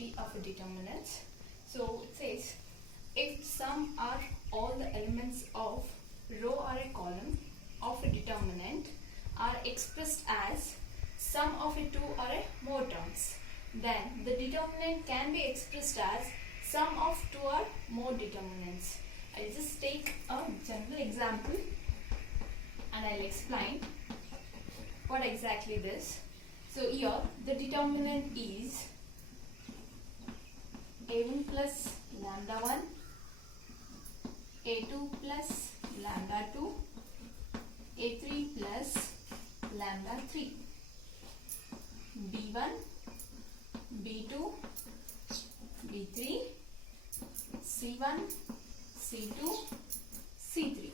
property of a determinant. So it says if sum are all the elements of row or a column of a determinant are expressed as sum of a two or a more terms, then the determinant can be expressed as sum of two or more determinants. I'll just take a general example and I'll explain what exactly this. So here the determinant is a1 plus lambda 1, a2 plus lambda 2, a3 plus lambda 3, b1, b2, b3, c1, c2, c3.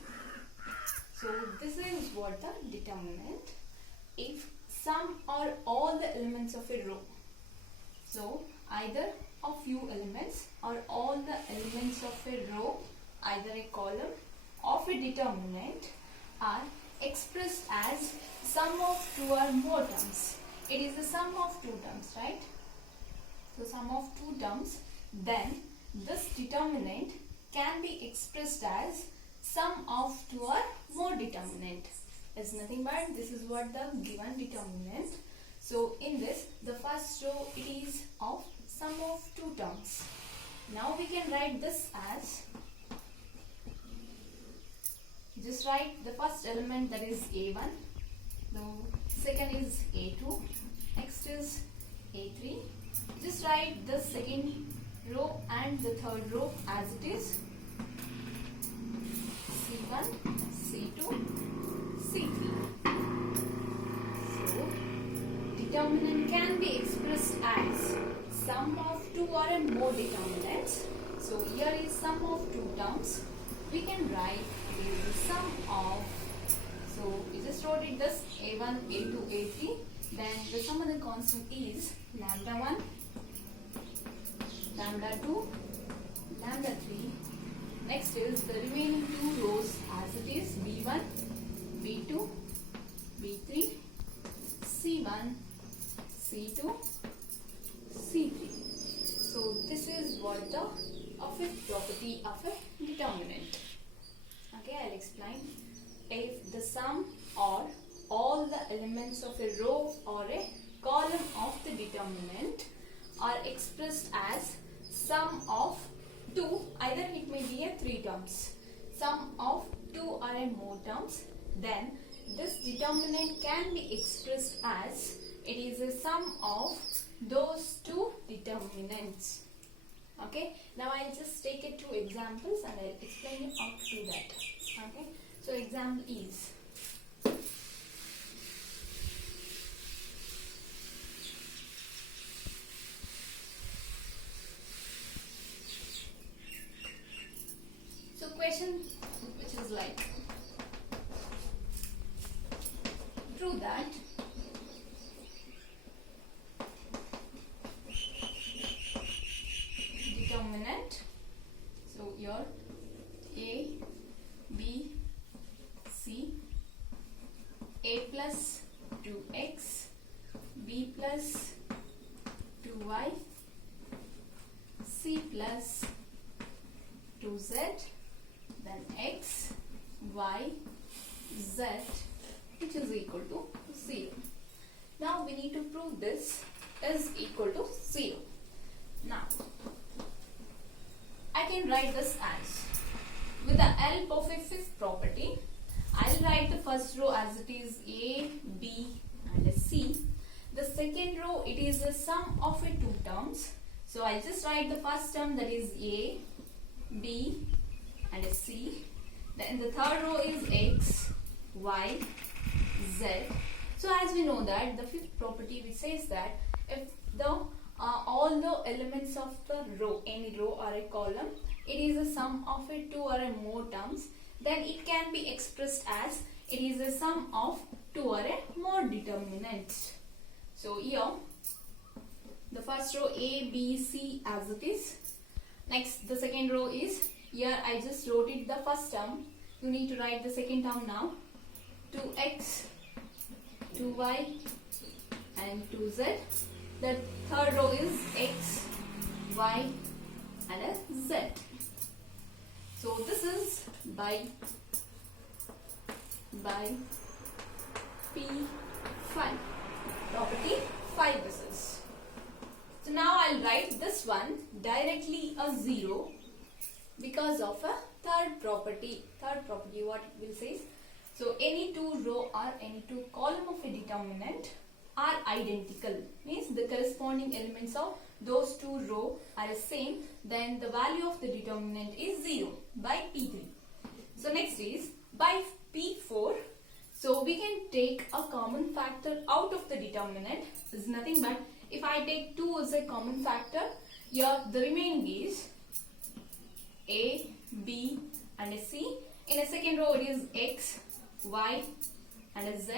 So this is what the determinant if sum or all the elements of a row. So either a few elements or all the elements of a row, either a column of a determinant are expressed as sum of two or more terms. It is the sum of two terms, right? So sum of two terms, then this determinant can be expressed as sum of two or more determinant. Is nothing but this is what the given determinant. So in this, the first row it is of sum of two terms. Now we can write this as, just write the first element, that is a1, the second is a2, next is a3. Just write the second row and the third row as it is, c1, c2, c3. So determinant can be expressed as sum of two or more determinants. So here is sum of two terms. We can write the sum of, so we just wrote it this a1, a2, a3. Then the sum of the constant is lambda 1, lambda 2, lambda 3. Next is the remaining two rows as it is, b1, b2, b3, c1, c2, c3. So this is what the fifth property of a determinant. Okay, I'll explain. If the sum or all the elements of a row or a column of the determinant are expressed as sum of two, either it may be a three terms, sum of two or a more terms, then this determinant can be expressed as it is a sum of those two determinants. Okay, now I'll just take it two examples and I'll explain you how to do that. Okay, so example is, so question which is like, prove that determinant, so your a, b, c, a plus 2x, b plus 2y, c plus 2z, then x, y, z, which is equal to 0. Now we need to prove this is equal to 0. Now I can write this as, with the help of a fifth property, I'll write the first row as it is a, b and a c. The second row it is the sum of a two terms. So I'll just write the first term, that is a, b and a c. Then the third row is x, y, z. So as we know that the fifth property which says that if the all the elements of the row, any row or a column, it is a sum of a two or a more terms, then it can be expressed as it is a sum of two or a more determinants. So here the first row a, b, c as it is. Next the second row is, here I just wrote it the first term. You need to write the second term now. 2x, 2y and 2z. The third row is x, Y and a Z. So this is by P5. Property 5 this is. So now I'll write this one directly a 0 because of a third property. Third property, what it will say? So any two row or any two column of a determinant are identical. Means the corresponding elements of those two row are the same. Then the value of the determinant is 0 by P3. So next is by P4. So we can take a common factor out of the determinant. This is nothing but if I take 2 as a common factor, here the remaining is A, B and a C. In a second row it is X, Y and a Z.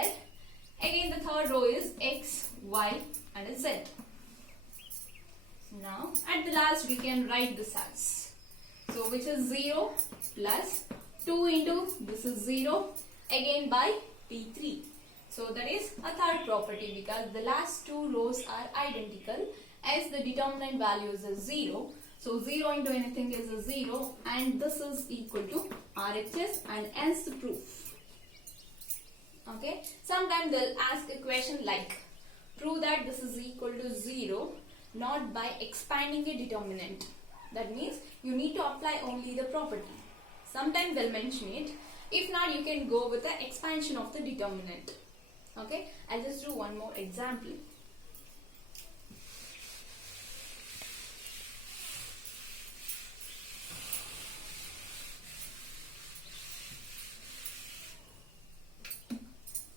Again the third row is X, Y and a Z. Now at the last we can write this as. So which is 0 plus 2 into this is 0 again by P3. So that is a third property because the last two rows are identical as the determinant values is 0. So 0 into anything is a 0 and this is equal to RHS and hence the proof. Okay. Sometimes they'll ask a question like prove that this is equal to 0 not by expanding a determinant. That means you need to apply only the property. Sometimes they'll mention it. If not, you can go with the expansion of the determinant. Okay, I'll just do one more example.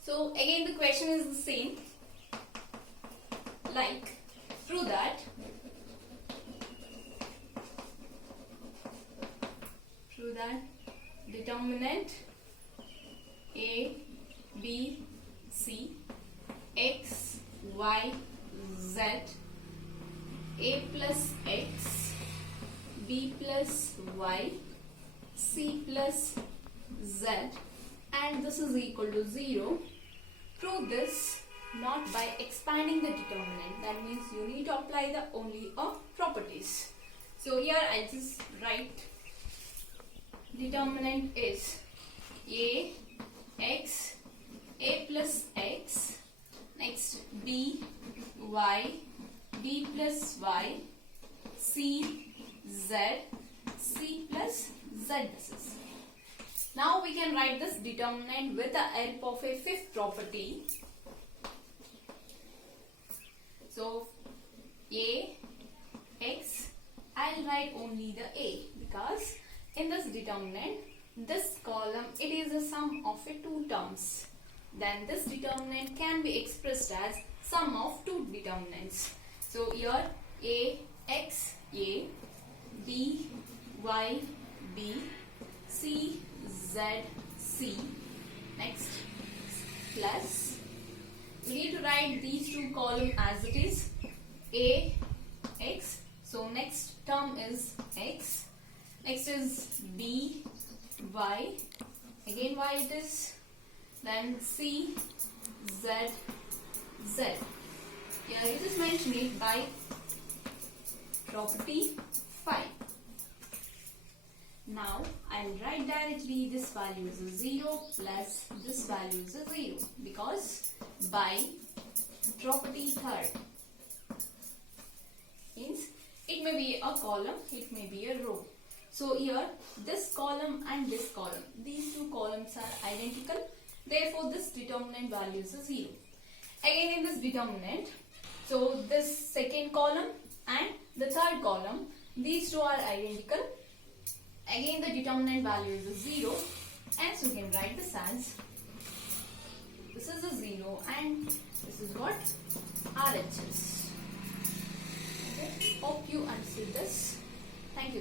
So again the question is the same. Like prove that determinant A, B, C, X, Y, Z, A plus X, B plus Y, C plus Z and this is equal to 0. Prove this not by expanding the determinant. That means you need to apply the only of properties. So here I just write determinant is A, X, A plus X, next B, Y, B plus Y, C, Z, C plus Z. This is. Now we can write this determinant with the help of a fifth property. So A, X, I'll write only the A because in this determinant, this column, it is a sum of two terms. Then this determinant can be expressed as sum of two determinants. So here A, X, A, B, Y, B, C, Z, C. Next, plus. We need to write these two columns as it is. A, X. So next term is X. Next is B, Y. Again Y it is. Then C, Z, Z. Here it is mentioned it by property 5. Now I'll write directly this value is a 0 plus this value is a 0 because by property third means it may be a column, it may be a row. So here this column and this column, these two columns are identical. Therefore this determinant value is a 0. Again in this determinant, so this second column and the third column, these two are identical. Again the determinant value is a 0 and so we can write this as this is a 0 and this is what RHS. Okay. Hope you understood this. Thank you guys.